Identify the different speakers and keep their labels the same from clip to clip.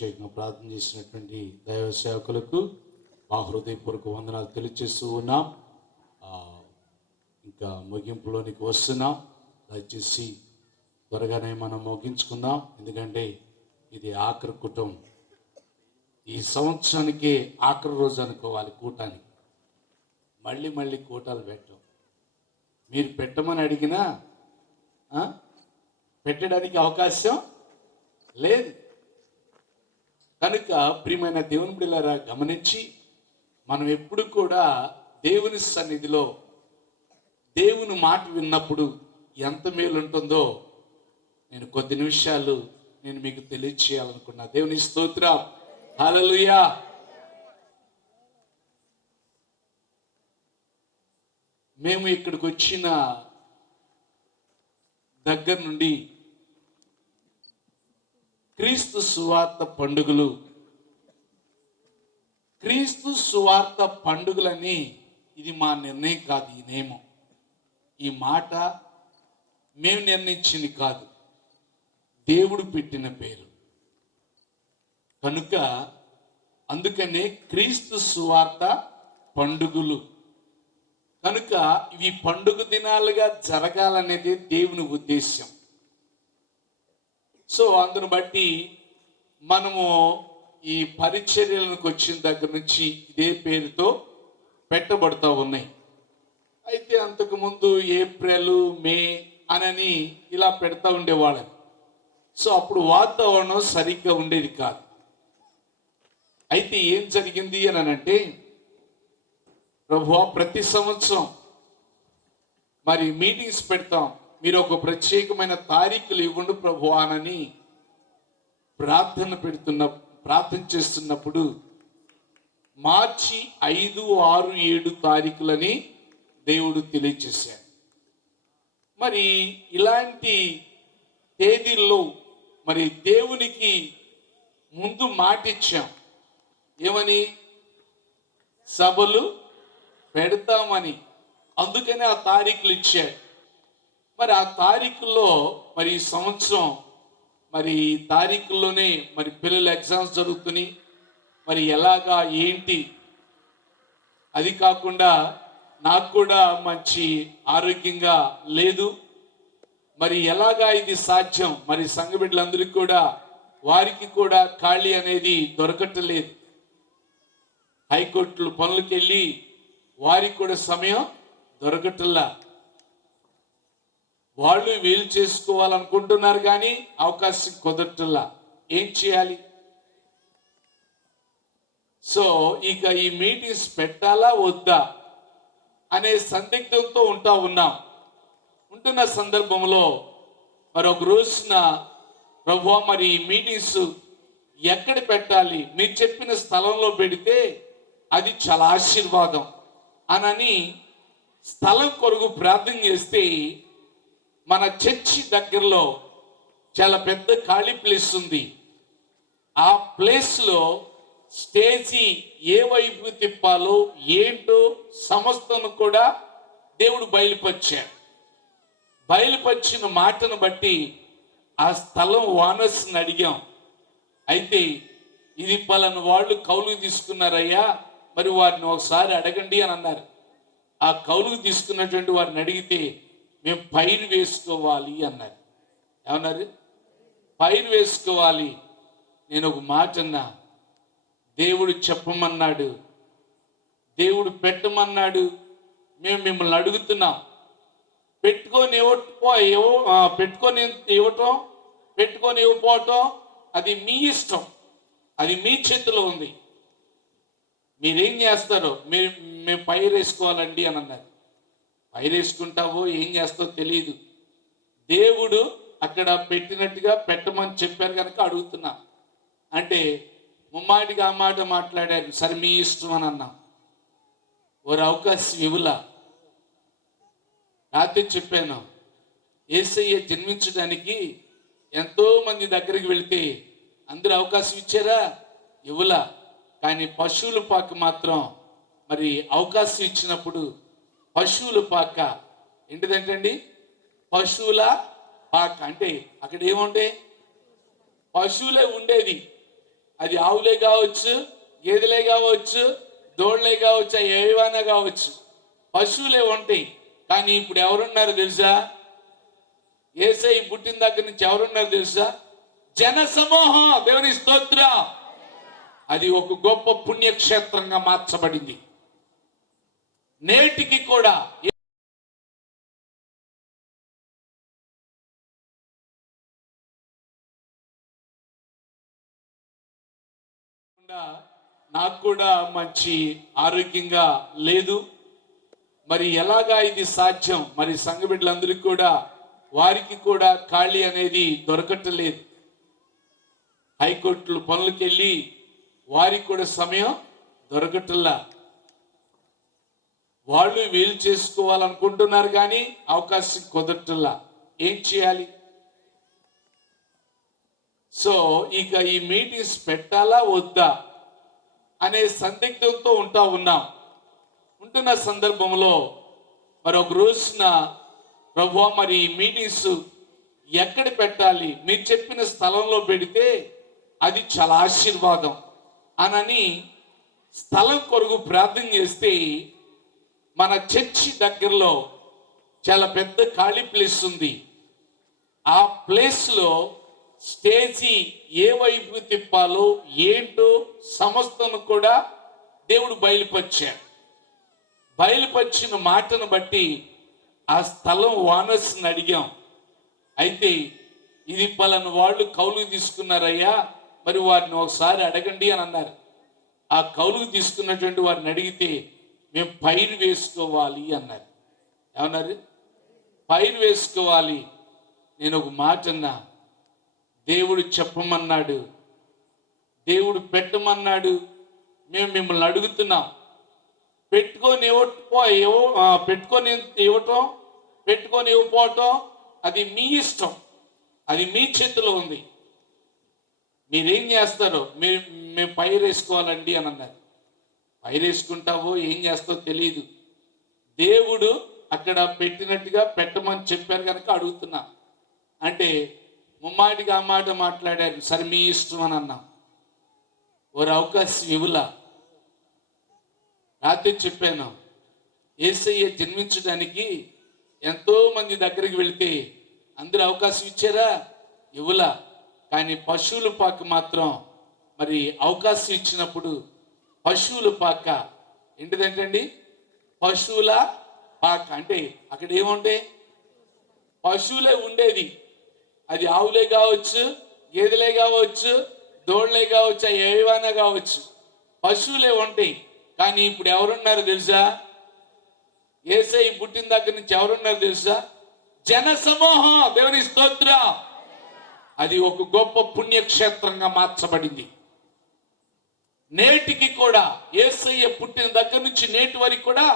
Speaker 1: ప్రత్యేకంగా ప్రార్థన చేసినటువంటి దైవ సేవకులకు మా హృదయపూర్వక వందనాలు తెలియజేస్తూ ఉన్నాం. ఇంకా ముగింపులోనికి వస్తున్నాం. దయచేసి త్వరగానే మనం ముగించుకుందాం. ఎందుకంటే ఇది ఆఖరి కుటుంబం. ఈ సంవత్సరానికి ఆఖరి రోజు అనుకోవాలి కూటానికి. మళ్ళీ మళ్ళీ కూటాలు పెట్టం. మీరు పెట్టమని అడిగినా పెట్టడానికి అవకాశం లేదు. కనుక ప్రియమైన దేవుని బిడ్డలారా గమనించి మనం ఎప్పుడు కూడా దేవుని సన్నిధిలో దేవుని మాట విన్నప్పుడు ఎంత మేలు ఉంటుందో నేను కొద్ది నిమిషాలు నేను మీకు తెలియచేయాలనుకున్నా. దేవుని స్తోత్ర. హలలుయా మేము ఇక్కడికి వచ్చిన దగ్గర నుండి క్రీస్తు సువార్త పండుగలు. క్రీస్తు సువార్త పండుగలని ఇది మా నిర్ణయం కాదు ఈ నియమం. ఈ మాట మేము నిర్ణయించింది కాదు. దేవుడు పెట్టిన పేరు. కనుక అందుకనే క్రీస్తు సువార్త పండుగలు. కనుక ఇవి పండుగ దినాలుగా జరగాలనేది దేవుని ఉద్దేశం సో అందును బట్టి మనము ఈ పరిచర్యలకు వచ్చిన దగ్గర నుంచి ఇదే పేరుతో పెట్టబడుతూ ఉన్నాయి. అయితే అంతకుముందు ఏప్రిల్ మే అనని ఇలా పెడతా ఉండేవాళ్ళని సో అప్పుడు వాతావరణం సరిగ్గా ఉండేది కాదు. అయితే ఏం జరిగింది అని అంటే ప్రభు ప్రతి సంవత్సరం మరి మీటింగ్స్ పెడతాం. మీరు ఒక ప్రత్యేకమైన తారీఖులు ఇవ్వండి ప్రభు అనని ప్రార్థన పెడుతున్న ప్రార్థన చేస్తున్నప్పుడు మార్చి ఐదు ఆరు ఏడు తారీఖులని దేవుడు తెలియచేశాడు మరి ఇలాంటి తేదీల్లో మరి దేవునికి ముందు మాటిచ్చాం ఏమని? సభలు పెడతామని. అందుకనే ఆ తారీఖులు ఇచ్చాడు. మరి ఆ తారీఖుల్లో మరి ఈ సంవత్సరం మరి ఈ తారీఖుల్లోనే మరి పిల్లల ఎగ్జామ్స్ జరుగుతున్నాయి. మరి ఎలాగా ఏంటి? అది కాకుండా నాకు కూడా మంచి ఆరోగ్యంగా లేదు. మరి ఎలాగా ఇది సాధ్యం? మరి సంఘ బిడ్డలందరికీ కూడా వారికి కూడా ఖాళీ అనేది దొరకట్లేదు. హైకోర్టులు పనులకు వెళ్ళి వారికి కూడా సమయం దొరకటల్లా వాళ్ళు వీలు చేసుకోవాలనుకుంటున్నారు కానీ అవకాశం కుదరటల్లా ఏం చేయాలి? సో ఇక ఈ మీటింగ్స్ పెట్టాలా వద్దా అనే సందిగ్ధంతో ఉంటా ఉన్నాం. ఉంటున్న సందర్భంలో మరొక రోజున ప్రభు మరి ఈ మీటింగ్స్ ఎక్కడ పెట్టాలి? మీరు చెప్పిన స్థలంలో పెడితే అది చాలా ఆశీర్వాదం అనని స్థలం కొరకు ప్రార్థన చేస్తే మన చర్చి దగ్గరలో చాలా పెద్ద ఖాళీ ప్లేస్ ఉంది. ఆ ప్లేస్లో స్టేజీ ఏ వైపు తిప్పాలో ఏంటో సమస్తను కూడా దేవుడు బయలుపరిచాడు. బయలుపరిచిన మాటను బట్టి ఆ స్థలం వానస్ని అడిగాం. అయితే ఇది పలాను వాళ్ళు కౌలుకు తీసుకున్నారయ్యా మరి వారిని ఒకసారి అడగండి అని అన్నారు. ఆ కౌలుకు తీసుకున్నటువంటి వారిని అడిగితే మేము పైరు వేసుకోవాలి అన్నారు. ఏమన్నారు? పైరు వేసుకోవాలి. నేను ఒక మాట అన్నా. దేవుడు చెప్పమన్నాడు. దేవుడు పెట్టమన్నాడు. మేము మిమ్మల్ని అడుగుతున్నాం. పెట్టుకొని ఇవ్వటో ఇవ్వ పెట్టుకొని ఇవ్వటం పెట్టుకొని ఇవ్వపోవటం అది మీ ఇష్టం. అది మీ చేతిలో ఉంది. మీరేం చేస్తారో? మీరు మేము పైరు వేసుకోవాలండి అని అన్నారు. పైరేసుకుంటావో ఏం చేస్తావో తెలియదు దేవుడు అక్కడ పెట్టినట్టుగా పెట్టమని చెప్పారు కనుక అడుగుతున్నా. అంటే ముమ్మాటికి ఆ మాట మాట్లాడారు. సరే మీ ఇష్టం అని అన్నాం. ఒక అవకాశం ఇవ్వలా రాత్రి చెప్పాను ఏసయ్య జన్మించడానికి ఎంతోమంది దగ్గరికి వెళితే అందరూ అవకాశం ఇచ్చారా? ఇవ్వలా. కానీ పశువుల పాక మాత్రం మరి అవకాశం ఇచ్చినప్పుడు పశువుల పాక. ఏంటిదంటండి? పశువుల పాక. అంటే అక్కడ ఏముండే పశువులే ఉండేది. అది ఆవులే కావచ్చు గేదెలే కావచ్చు దోళ్ళే కావచ్చు ఏవైనా కావచ్చు. పశువులే ఉంటాయి. కానీ ఇప్పుడు ఎవరున్నారు తెలుసా? ఏసై పుట్టిన దగ్గర నుంచి ఎవరున్నారు తెలుసా? జన సమూహం దేవుని స్తోత్ర. అది ఒక గొప్ప పుణ్యక్షేత్రంగా మార్చబడింది. నేటికి కూడా కాకుండా నాకు కూడా మంచి ఆరోగ్యంగా లేదు. మరి ఎలాగా ఇది సాధ్యం? మరి సంఘ బిడ్డలందరికీ కూడా వారికి కూడా ఖాళీ అనేది దొరకట్లేదు. హైకోర్టులు పనులకు వెళ్ళి వారికి కూడా సమయం దొరకటల్లా వాళ్ళు వీలు చేసుకోవాలనుకుంటున్నారు కానీ అవకాశం కుదరటంలా. ఏం చేయాలి? సో ఇక ఈ మీటింగ్స్ పెట్టాలా వద్దా? అనే సందిగ్ధంతో ఉంటా ఉన్నాం. ఉంటున్న సందర్భంలో మరొక రోజున ప్రభు మరి ఈ మీటింగ్స్ ఎక్కడ పెట్టాలి? మీరు చెప్పిన స్థలంలో పెడితే అది చాలా ఆశీర్వాదం. అనని స్థలం కొరకు ప్రార్థన చేస్తే మన చర్చి దగ్గరలో చాలా పెద్ద ఖాళీ ప్లేస్ ఉంది. ఆ ప్లేస్లో స్టేజీ ఏ వైపు తిప్పాలో ఏంటో సమస్తను కూడా దేవుడు బయలుపరిచాడు. బయలుపరిచిన మాటను బట్టి ఆ స్థలం వానర్స్ని అడిగాం. అయితే ఇది పలాను వాళ్ళు కౌలుకు తీసుకున్నారయ్యా మరి వారిని ఒకసారి అడగండి అని అన్నారు. ఆ కౌలుకు తీసుకున్నటువంటి వారిని అడిగితే మేము పైరు వేసుకోవాలి అన్నారు. ఏమన్నారు? పైరు వేసుకోవాలి. నేను ఒక మాట అన్నా. దేవుడు చెప్పమన్నాడు. దేవుడు పెట్టమన్నాడు. మేము మిమ్మల్ని అడుగుతున్నాం. పెట్టుకొని ఇవ్వటో ఇవ్వ పెట్టుకొని ఇవ్వటం పెట్టుకొని ఇవ్వపోవటం అది మీ ఇష్టం. అది మీ చేతిలో ఉంది. మీరేం చేస్తారో? మీరు మేము పైరు వేసుకోవాలండి అని అన్నారు. పైరేసుకుంటావో ఏం చేస్తావో తెలియదు దేవుడు అక్కడ పెట్టినట్టుగా పెట్టమని చెప్పారు కనుక అడుగుతున్నా. అంటే ముమ్మాటికి ఆ మాట మాట్లాడారు. సరే మీ ఇష్టం అని అన్నా. ఒక అవకాశం ఇవ్వలా. రాత్రి చెప్పాను. ఏసయ్య జన్మించడానికి ఎంతోమంది దగ్గరికి వెళితే అందరూ అవకాశం ఇచ్చారా? ఇవ్వలా. కానీ పశువుల పాక మాత్రం మరి అవకాశం ఇచ్చినప్పుడు పశువుల పాక. ఏంటిదంటండి? పశువుల పాక. అంటే అక్కడ ఏముండే పశువులే ఉండేది. అది ఆవులే కావచ్చు గేదెలే కావచ్చు దోళ్ళే కావచ్చు ఏవైనా కావచ్చు. పశువులే ఉంటాయి. కానీ ఇప్పుడు ఎవరున్నారు తెలుసా? ఏసై పుట్టిన దగ్గర నుంచి ఎవరున్నారు తెలుసా? జన సమూహం దేవుని స్తోత్ర. అది ఒక గొప్ప పుణ్యక్షేత్రంగా మార్చబడింది. నేటికి కూడా ఏసయ్య పుట్టిన దగ్గర నుంచి నేటి వరకు కూడా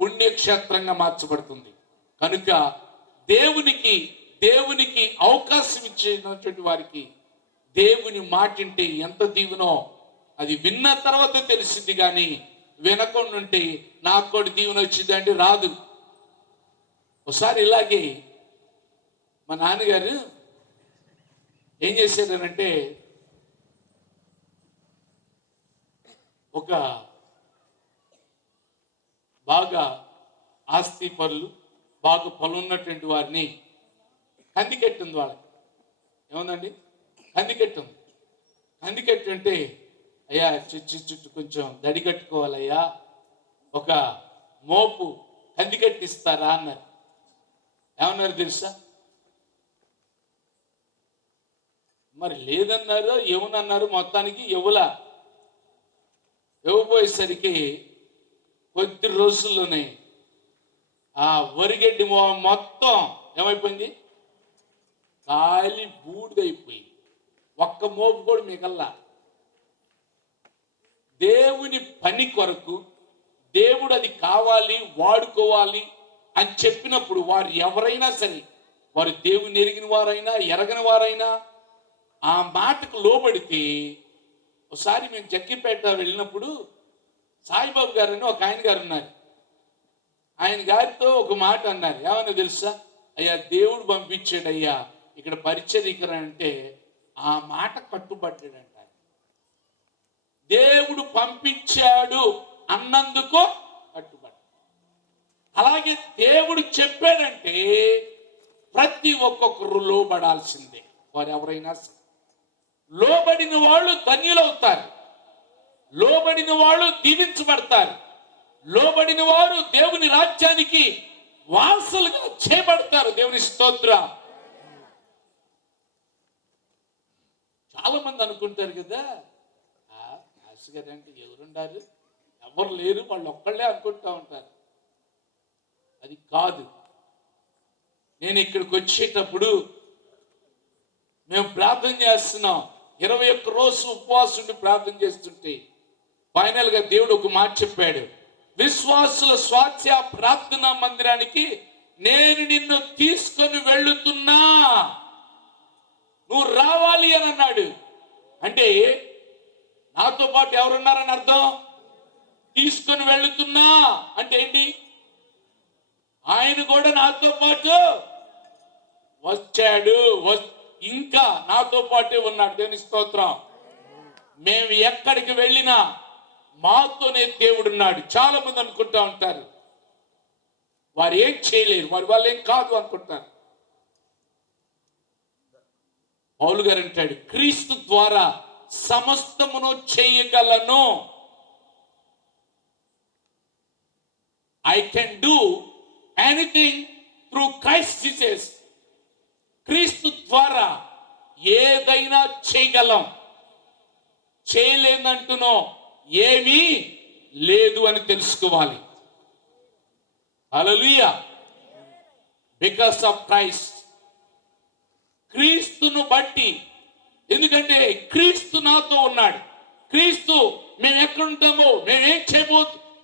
Speaker 1: పుణ్యక్షేత్రంగా మార్చబడుతుంది. కనుక దేవునికి దేవునికి అవకాశం ఇచ్చినటువంటి వారికి దేవుని మాటింటే ఎంత దీవునో అది విన్న తర్వాత తెలిసింది కానీ వినకుండుంటే నాకు కూడా దీవెన వచ్చింది అంటే రాదు. ఒకసారి ఇలాగే మా నాన్నగారు ఏం చేశారనంటే ఒక బాగా ఆస్తి పనులు బాగా పనున్నటువంటి వారిని కందికెట్టింది వాళ్ళకి. ఏముందండి? కందికెట్టుంది కందికెట్టు అంటే అయ్యా చుట్టు చుట్టు కొంచెం దడి కట్టుకోవాలయ్యా. ఒక మోపు కందికెట్టు ఇస్తారా అన్నారు. ఏమన్నారు తెలుసా? మరి లేదన్నారు ఏమనన్నారు మొత్తానికి? ఇవ్వలా ఇవ్వబోయేసరికి కొద్ది రోజుల్లోనే ఆ వరిగడ్డి మొత్తం ఏమైపోయింది? కాలి బూడిదైపోయింది ఒక్క మోపు కూడా మిగల్లా. దేవుని పని కొరకు దేవుడు అది కావాలి వాడుకోవాలి అని చెప్పినప్పుడు వారు ఎవరైనా సరే వారు దేవుని ఎరిగిన వారైనా ఎరగని వారైనా ఆ మాటకు లోబడితే ఒకసారి మేము జక్కిపేట వెళ్ళినప్పుడు సాయిబాబు గారు అని ఒక ఆయన గారు ఉన్నారు. ఆయన గారితో ఒక మాట అన్నారు. ఏమన్నా తెలుసా? అయ్యా దేవుడు పంపించాడు అయ్యా ఇక్కడ పరిచరికర అంటే ఆ మాట కట్టుబడ్డాడంట దేవుడు పంపించాడు అన్నందుకు కట్టుబడి అలాగే దేవుడు చెప్పాడంటే ప్రతి ఒక్కొక్కరు లోబడాల్సిందే. వారు ఎవరైనా సరే. లోబడిన వాళ్ళు ధన్యులవుతారు. లోబడిన వాళ్ళు దీవించబడతారు. లోబడిన వారు దేవుని రాజ్యానికి వారసులుగా చేపడతారు దేవుని స్తోత్ర. చాలా మంది అనుకుంటారు కదా "ఆ, గారు అంటే ఎవరుండారు? ఎవరు లేరు వాళ్ళు ఒక్కళ్ళే అనుకుంటా ఉంటారు. అది కాదు. నేను ఇక్కడికి వచ్చేటప్పుడు మేము ప్రార్థన చేస్తున్నాం. ఇరవై ఒక్క రోజు ఉపవాసం ప్రార్థన చేస్తుంటే ఫైనల్గా దేవుడు ఒక మాట చెప్పాడు. విశ్వాసుల స్వాస్థ్య ప్రార్థనా మందిరానికి నేను నిన్ను తీసుకొని వెళ్ళుతున్నా. నువ్వు రావాలి అని అన్నాడు. అంటే నాతో పాటు ఎవరున్నారని అర్థం? తీసుకొని వెళుతున్నా అంటే ఏంటి? ఆయన కూడా నాతో పాటు వచ్చాడు వస్- ఇంకా నాతో పాటే ఉన్నాడు. దేని స్తోత్రం. మేము ఎక్కడికి వెళ్ళినా మాతోనే దేవుడు ఉన్నాడు. చాలా మంది అనుకుంటా ఉంటారు. వారు ఏం చేయలేరు. వారి వాళ్ళు ఏం కాదు అనుకుంటారు. పౌలు గారు అంటాడు క్రీస్తు ద్వారా సమస్తమును చేయగలను. I can do anything through Christ Jesus క్రీస్తు ద్వారా ఏదైనా చేయగలం. చేయలేదంటునో ఏమీ లేదు అని తెలుసుకోవాలి. అలలుయ బికాస్ ఆఫ్ క్రైస్ట్. క్రీస్తును బట్టి. ఎందుకంటే క్రీస్తు నాతో ఉన్నాడు. క్రీస్తు మేము ఎక్కడుంటామో మేమేం చేయబో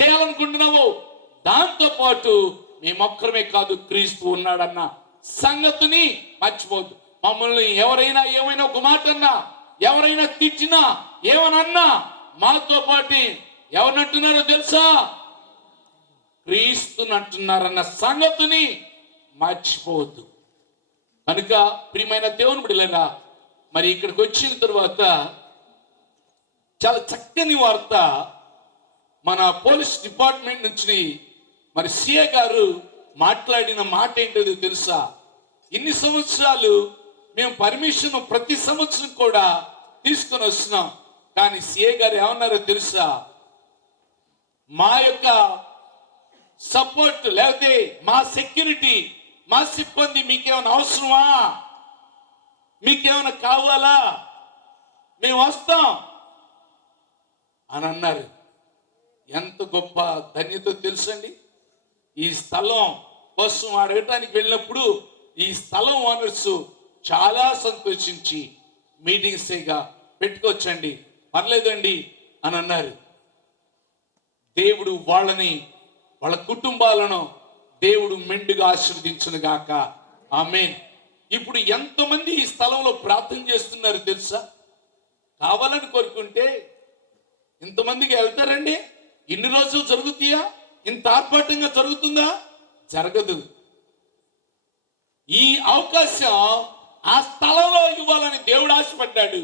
Speaker 1: చేయాలనుకుంటున్నామో దాంతో పాటు మేమొక్కరమే కాదు క్రీస్తు ఉన్నాడన్న సంగతిని మర్చిపోద్దు మమ్మల్ని ఎవరైనా ఏమైనా ఒక మాట అన్నా ఎవరైనా తిట్టినా ఏమనన్నా మాతో పాటు ఎవరినంటున్నారో తెలుసా? క్రీస్తునంటున్నారన్న సంగతిని మర్చిపోవద్దు. కనుక ప్రియమైన దేవుని బిడ్డలైనా మరి ఇక్కడికి వచ్చిన తర్వాత చాలా చక్కని వార్త మన పోలీస్ డిపార్ట్మెంట్ నుంచి మరి సిఏ గారు మాట్లాడిన మాట ఏంటో తెలుసా? ఇన్ని సంవత్సరాలు మేము పర్మిషన్ ప్రతి సంవత్సరం కూడా తీసుకొని వస్తున్నాం. కానీ సిఏ గారు ఏమన్నారో తెలుసా? మా యొక్క సపోర్ట్ లేకపోతే మా సెక్యూరిటీ మా సిబ్బంది మీకేమైనా అవసరమా? మీకేమైనా కావాలా? మేము వస్తాం. అని అన్నారు. ఎంత గొప్ప ధన్యత తెలుసండి. ఈ స్థలం కోసం అడగటానికి వెళ్ళినప్పుడు ఈ స్థలం ఓనర్స్ చాలా సంతోషించి మీటింగ్స్ పెట్టుకోవచ్చండి పర్లేదండి అని అన్నారు. దేవుడు వాళ్ళని వాళ్ళ కుటుంబాలను దేవుడు మెండుగా ఆశీర్వదించును గాక. ఆమె ఇప్పుడు ఎంతమంది ఈ స్థలంలో ప్రార్థన చేస్తున్నారు తెలుసా? కావాలని కోరుకుంటే ఇంతమందికి వెళ్తారండి? ఇన్ని రోజులు జరుగుతాయా? ఇంత ఆర్భాటంగా జరుగుతుందా? జరగదు. ఈ అవకాశం ఆ స్థలంలో ఇవ్వాలని దేవుడు ఆశపడ్డాడు.